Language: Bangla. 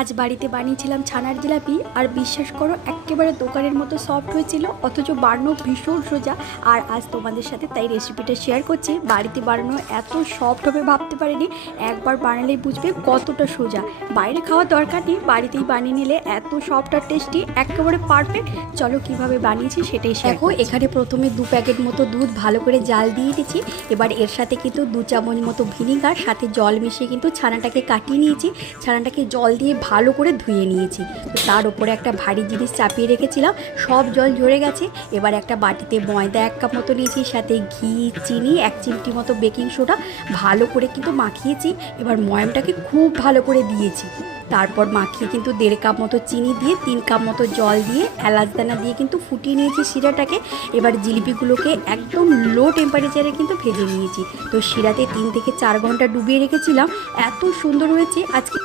আজ বাড়িতে বানিয়েছিলাম ছানার জিলাপি আর বিশ্বাস করো একেবারে দোকানের মতো সফট হয়েছিল অথচ বানানো ভীষণ সোজা। আর আজ তোমাদের সাথে তাই রেসিপিটা শেয়ার করছি। বাড়িতে বানানো এত সফট হবে ভাবতে পারিনি একবার বানালেই বুঝবে কতটা সোজা। বাইরে খাওয়া দরকার নেই বাড়িতেই বানিয়ে নিলে এত সফট আর টেস্টি একেবারে পারফেক্ট চলো কীভাবে বানিয়েছি সেটাই দেখো এখানে প্রথমে দু প্যাকেট মতো দুধ ভালো করে জাল দিয়ে দিয়েছি। এবার এর সাথে কিন্তু দু চামচ মতো ভিনিগার সাথে জল মিশিয়ে কিন্তু ছানাটাকে কাটিয়ে নিয়েছি। ছানাটাকে জল দিয়ে ভালো করে ধুয়ে নিয়েছি। তো তার উপরে একটা ভারী জিনিস চাপিয়ে রেখেছিলাম, সব জল ঝরে গেছে। এবার একটা বাটিতে ময়দা এক কাপ মতো নিয়েছি, সাথে ঘি, চিনি, এক চিমটি মতো বেকিং সোডা, ভালো করে কিন্তু মাখিয়েছি। এবার ময়ামটাকে খুব ভালো করে দিয়েছি। তারপর মাখিয়ে কিন্তু দেড় কাপ মতো চিনি দিয়ে, তিন কাপ মতো জল দিয়ে, এলাচ দানা দিয়ে কিন্তু ফুটিয়ে নিয়েছি শিরাটাকে। এবার জিলিপিগুলোকে একদম লো টেম্পারেচারে কিন্তু ভেজে নিয়েছি। তো শিরাতে তিন থেকে চার ঘণ্টা ডুবিয়ে রেখেছিলাম। এত সুন্দর হয়েছে আজকে।